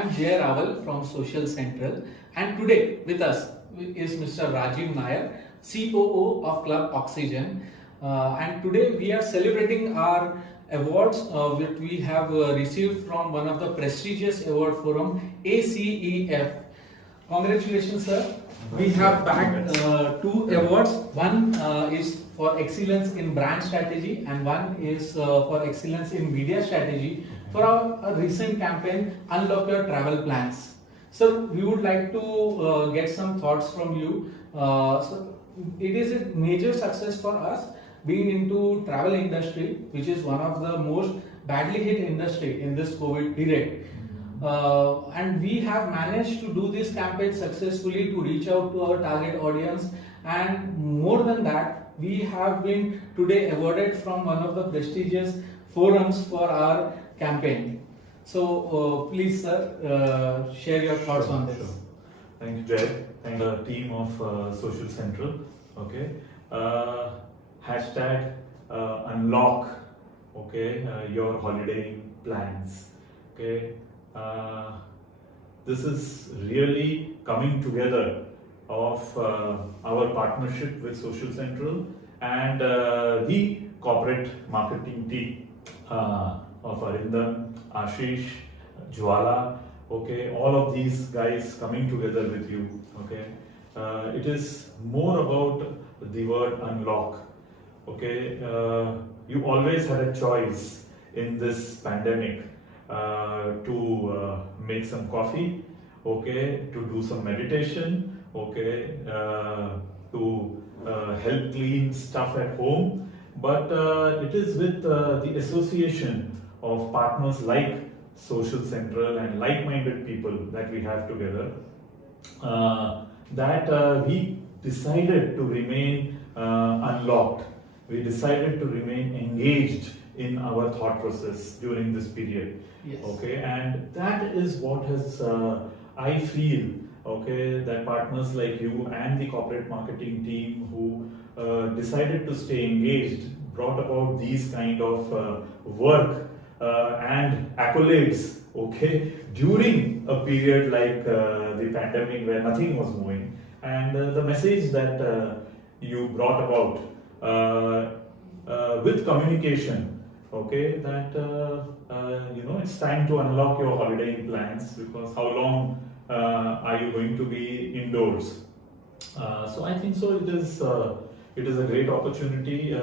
am Jay Raval from Social Central, and today with us is Mr. Rajiv Nair, COO of Club Oxygen. And today we are celebrating our awards which we have received from one of the prestigious award forum, ACEF. Congratulations, sir. We have bagged two awards. One is for excellence in brand strategy, and one is for excellence in media strategy for our recent campaign, Unlock Your Travel Plans. So we would like to get some thoughts from you. So it is a major success for us being into travel industry, which is one of the most badly hit industry in this COVID period. And we have managed to do this campaign successfully to reach out to our target audience, and more than that, we have been today awarded from one of the prestigious forums for our campaign. So please, sir, share your thoughts on this. Sure. Thank you, Jay. Thank the team of Social Central. Okay. Hashtag unlock. Okay, your holiday plans. Okay. This is really coming together of our partnership with Social Central and the corporate marketing team of Arindam, Ashish, Jwala. Okay, all of these guys coming together with you. Okay, it is more about the word unlock. Okay, you always had a choice in this pandemic to make some coffee, okay, to do some meditation, okay, to help clean stuff at home, but it is with the association of partners like Social Central and like-minded people that we have together that we decided to remain unlocked. We decided to remain engaged in our thought process during this period. Yes. Okay, and that is what has I feel, okay, that partners like you and the corporate marketing team who decided to stay engaged brought about these kind of work and accolades, okay, during a period like the pandemic where nothing was moving, and the message that you brought about with communication. Okay, that it's time to unlock your holiday plans, because how long are you going to be indoors? So I think so. It is a great opportunity.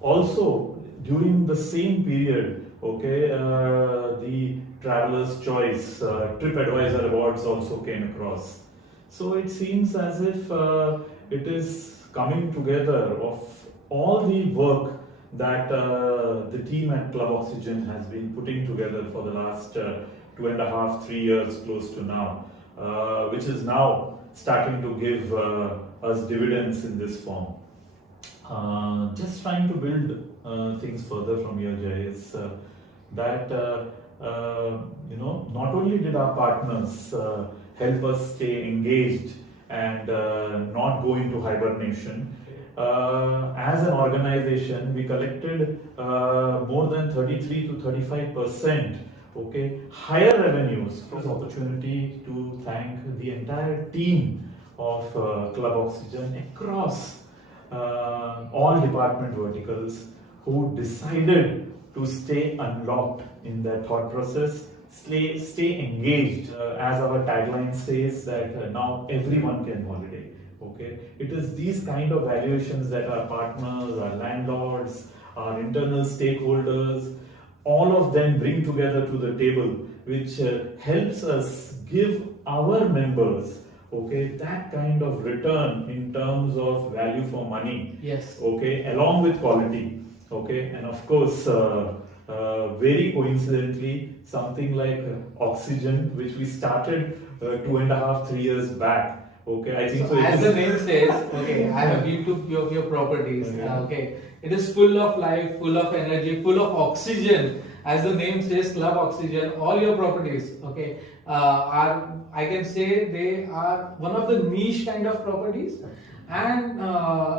Also, during the same period, okay, the Traveler's Choice TripAdvisor Awards also came across. So it seems as if it is coming together of all the work that the team at Club Oxygen has been putting together for the last 2.5, 3 years close to now, which is now starting to give us dividends in this form. Just trying to build things further from here, Jay, is that not only did our partners help us stay engaged and not go into hibernation. As an organization, we collected more than 33 to 35%, okay, higher revenues. For this opportunity to thank the entire team of Club Oxygen across all department verticals who decided to stay unlocked in their thought process, stay engaged. As our tagline says, that now everyone can holiday. Okay, it is these kind of valuations that our partners, our landlords, our internal stakeholders, all of them bring together to the table, which helps us give our members, okay, that kind of return in terms of value for money. Yes. Okay, along with quality. Okay, and of course, very coincidentally, something like Oxygen, which we started 2.5, 3 years back. Okay, I think so. As the name says, okay, I have been to your properties. Okay, it is full of life, full of energy, full of oxygen. As the name says, Club Oxygen. All your properties, okay, are, I can say, they are one of the niche kind of properties, and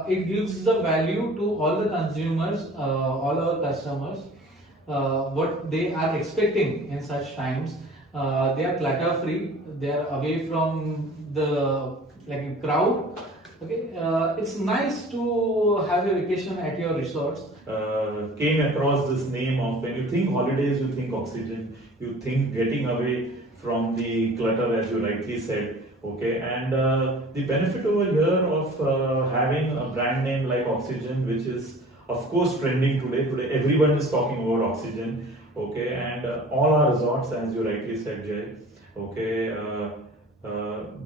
it gives the value to all the consumers, all our customers, what they are expecting in such times. They are clutter free. They are away from the like crowd. Okay, it's nice to have a vacation at your resorts. Came across this name of, when you think holidays, you think Oxygen, you think getting away from the clutter, as you rightly said. Okay, and the benefit over here of having a brand name like Oxygen, which is of course trending today. Today everyone is talking about Oxygen. Okay, and all our resorts, as you rightly said, Jay. Okay.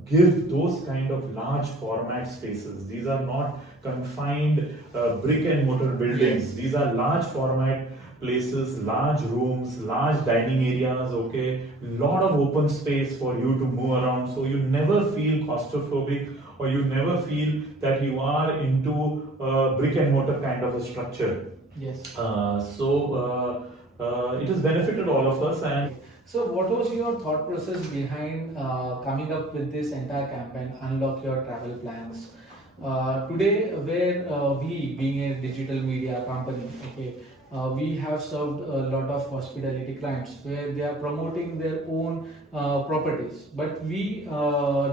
Give those kind of large format spaces. These are not confined brick and mortar buildings. Yes. These are large format places, large rooms, large dining areas. Okay, lot of open space for you to move around, so you never feel claustrophobic, or you never feel that you are into brick and mortar kind of a structure. Yes. It has benefited all of us. And so, what was your thought process behind coming up with this entire campaign, Unlock Your Travel Plans? Today, where we, being a digital media company, okay, we have served a lot of hospitality clients where they are promoting their own properties. But we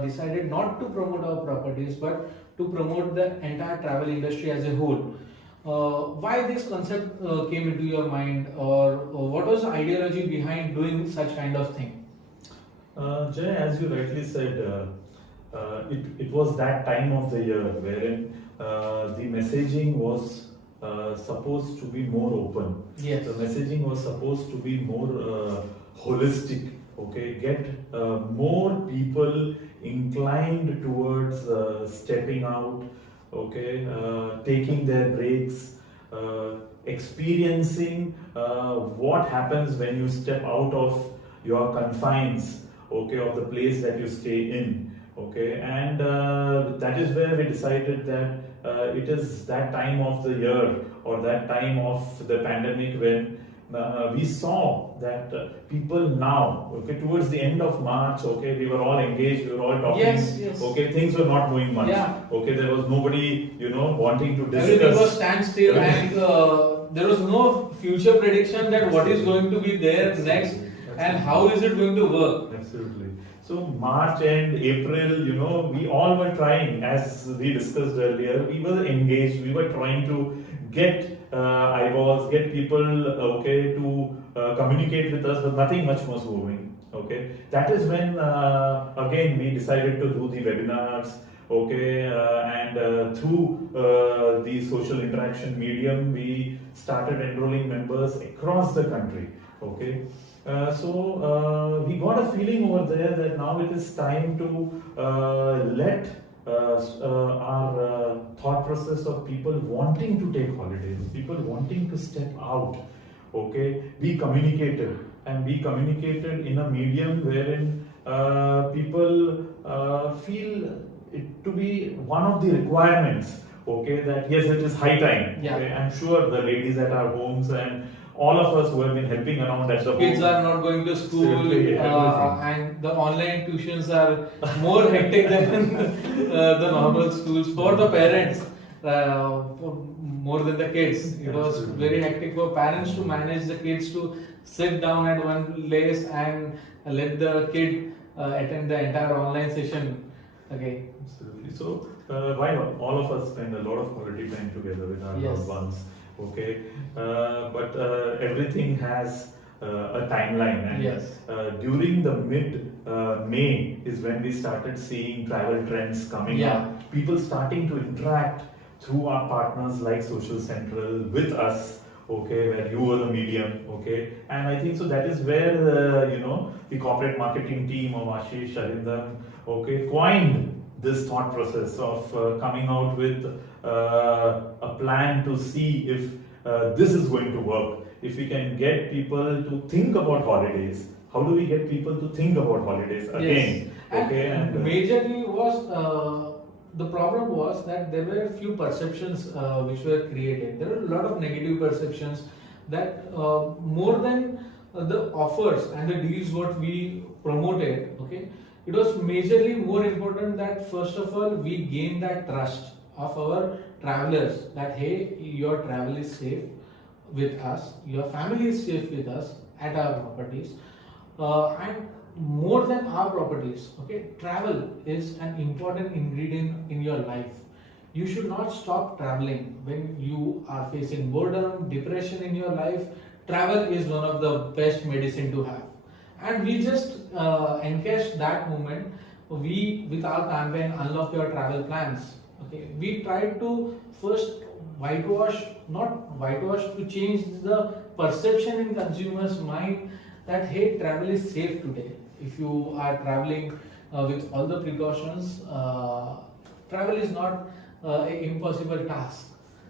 decided not to promote our properties, but to promote the entire travel industry as a whole. Why this concept came into your mind, or what was the ideology behind doing such kind of thing? Jay, as you rightly said, it was that time of the year wherein the messaging was supposed to be more open. Yes. The messaging was supposed to be more holistic. Okay, get more people inclined towards stepping out. Okay, taking their breaks, experiencing what happens when you step out of your confines, okay, of the place that you stay in. Okay, and that is where we decided that it is that time of the year, or that time of the pandemic, when we saw that people now, okay, towards the end of March, okay, we were all engaged, we were all talking. Yes. Okay, things were not moving much. Yeah. Okay, there was nobody, wanting to discuss. Everything was standstill, and there was no future prediction that what is going to be there next and how is it going to work. Absolutely. So March and April, we all were trying, as we discussed earlier, we were engaged, we were trying to get eyeballs, get people, okay, to communicate with us, but nothing much was moving. Okay, that is when again we decided to do the webinars. Okay, and through the social interaction medium, we started enrolling members across the country. Okay, so we got a feeling over there that now it is time to let our thought process of people wanting to take holidays, people wanting to step out, okay, be communicated, and be communicated in a medium wherein people feel it to be one of the requirements, okay, that yes, it is high time. Yeah. Okay? I'm sure the ladies at our homes and all of us who have been helping around at the Kids home, are not going to school, Absolutely, everything. and the online tuitions are more hectic than the normal schools for the parents, more than the kids. It was Absolutely. very hectic for parents to manage the kids to sit down at one place and let the kid attend the entire online session. Okay. Absolutely. So, why not? All of us spend a lot of quality time together with our Yes. loved ones. Okay, but everything has a timeline, and Yes. during the mid May is when we started seeing travel trends coming Yeah. up. People starting to interact through our partners like Social Central with us. Okay, where you were the medium. Okay, and I think so that is where the corporate marketing team of Ashish Arindam, okay, coined this thought process of coming out with a plan to see if this is going to work. If we can get people to think about holidays, how do we get people to think about holidays again? Yes. Okay, and majorly was the problem was that there were few perceptions which were created. There were a lot of negative perceptions that more than the offers and the deals what we promoted. Okay, it was majorly more important that first of all we gain that trust of our travelers that hey, your travel is safe with us, your family is safe with us at our properties, and more than our properties, okay, travel is an important ingredient in your life. You should not stop traveling when you are facing boredom, depression in your life. Travel is one of the best medicine to have, and we just encash that moment. We, with our campaign Unlock Your Travel Plans, okay, we tried to first whitewash, not whitewash, to change the perception in consumers mind that hey, travel is safe today. If you are traveling with all the precautions, travel is not an impossible task.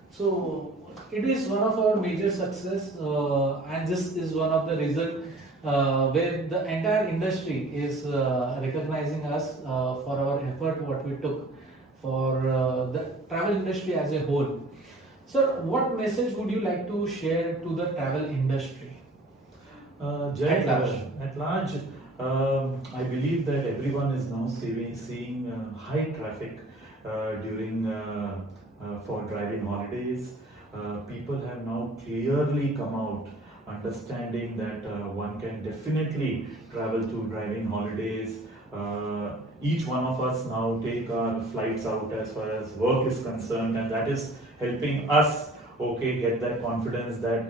So it is one of our major success, and this is one of the result where the entire industry is recognizing us for our effort what we took for the travel industry as a whole. Sir, what message would you like to share to the travel industry? Jay, At large. at large, I believe that everyone is now seeing high traffic during for driving holidays. People have now clearly come out understanding that one can definitely travel to driving holidays. Each one of us now take our flights out as far as work is concerned, and that is helping us, okay, get that confidence that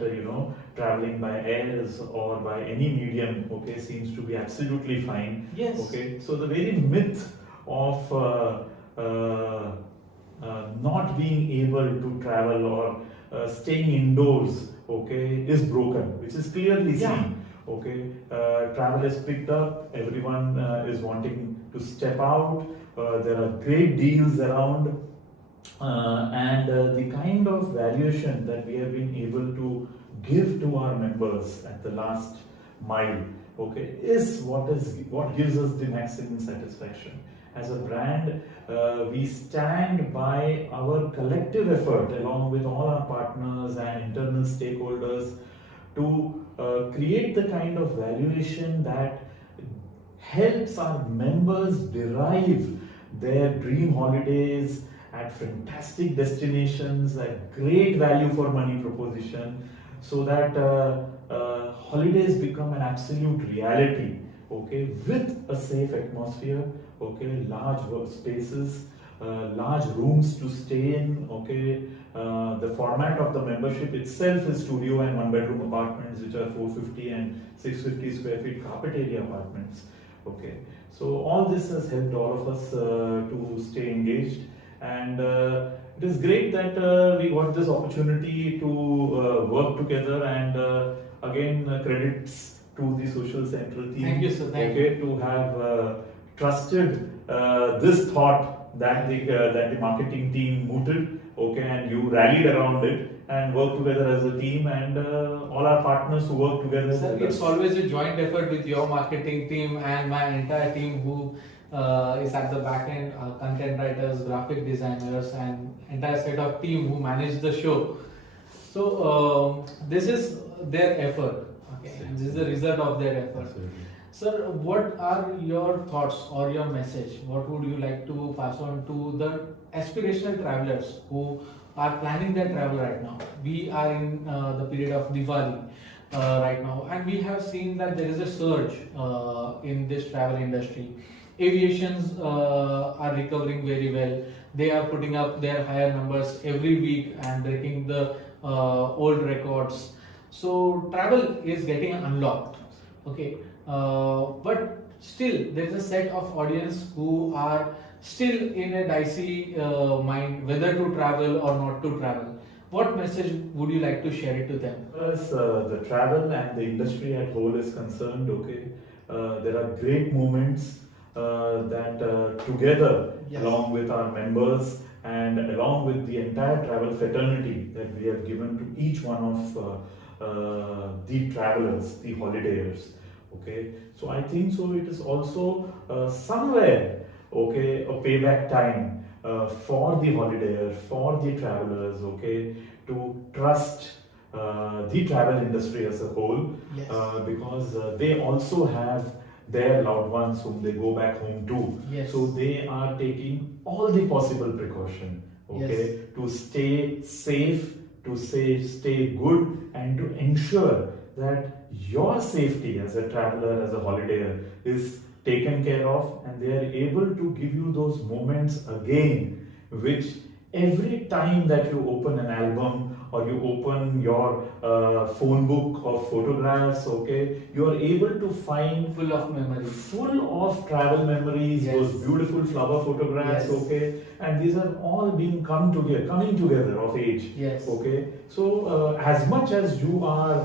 traveling by airs or by any medium, okay, seems to be absolutely fine. Yes. Okay, so the very myth of not being able to travel or staying indoors, okay, is broken, which is clearly seen. Yeah. Okay, travel is picked up. Everyone is wanting to step out. There are great deals around, and the kind of valuation that we have been able to give to our members at the last mile, okay, is what gives us the maximum satisfaction. As a brand, we stand by our collective effort along with all our partners and internal stakeholders to create the kind of valuation that helps our members derive their dream holidays at fantastic destinations, at great value for money proposition, so that holidays become an absolute reality, okay, with a safe atmosphere, okay, large workspaces, large rooms to stay in, okay. The format of the membership itself is studio and one bedroom apartments, which are 450 and 650 square feet carpet area apartments, okay. So all this has helped all of us to stay engaged, and it is great that we got this opportunity to work together, and again credits to the Social Central team. Thank you, sir. Thank okay, to have trusted this thought that the marketing team mooted, okay, and you rallied around it and worked together as a team, and all our partners who work together. Sir, with it's us. always a joint effort with your marketing team and my entire team who is at the back end, content writers, graphic designers, and entire set of team who manage the show. So this is their effort, okay, and this is the result of their effort. Absolutely. Sir, what are your thoughts or your message? What would you like to pass on to the aspirational travelers who are planning their travel right now? We are in the period of Diwali right now, and we have seen that there is a surge in this travel industry. Aviations are recovering very well. They are putting up their higher numbers every week and breaking the old records. So travel is getting unlocked. Okay. But still there is a set of audience who are still in a dicey mind whether to travel or not to travel. What message would you like to share it to them? As the travel and the industry at whole is concerned, okay, there are great moments that together, Yes. along with our members and along with the entire travel fraternity that we have given to each one of the travelers, the holidayers. Okay, so I think so. It is also somewhere, okay, a payback time for the holidayer, for the travelers, okay, to trust the travel industry as a whole, Yes. because they also have their loved ones whom they go back home to. Yes. So they are taking all the possible precaution, okay, to stay safe, to stay good, and to ensure that your safety as a traveler, as a holidayer, is taken care of, and they are able to give you those moments again, which every time that you open an album or you open your phone book of photographs, okay, you are able to find Full of memories. full of travel memories, Yes. those beautiful flower photographs, Yes. okay, and these are all coming together of age, Yes. okay. So as much as you are,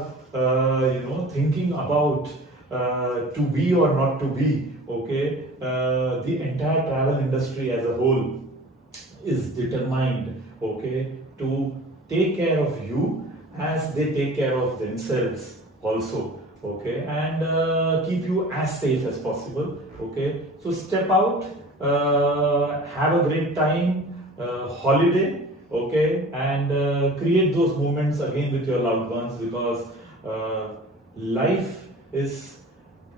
thinking about to be or not to be, okay, the entire travel industry as a whole is determined, okay, to take care of you as they take care of themselves also, okay, and keep you as safe as possible, okay. So step out, have a great time, holiday, okay, and create those moments again with your loved ones, because life is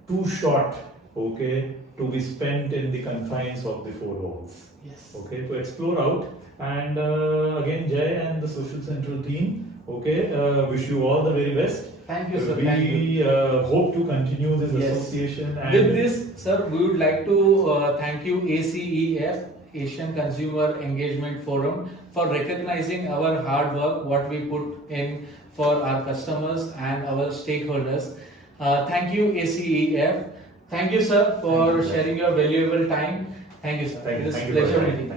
too short, okay, to be spent in the confines of the four walls. Yes. Okay, to explore out, and again, Jay and the Social Central team, okay, wish you all the very best. Thank you, sir. Thank you. We hope to continue this Yes. association. And With this, sir, we would like to thank you, ACEF, Asian Consumer Engagement Forum, for recognizing our hard work, what we put in for our customers and our stakeholders. Thank you, ACEF. Thank you, sir, for Thank you, sir. sharing your valuable time. Thank you, sir. Thank you. It is Thank you pleasure for meeting you.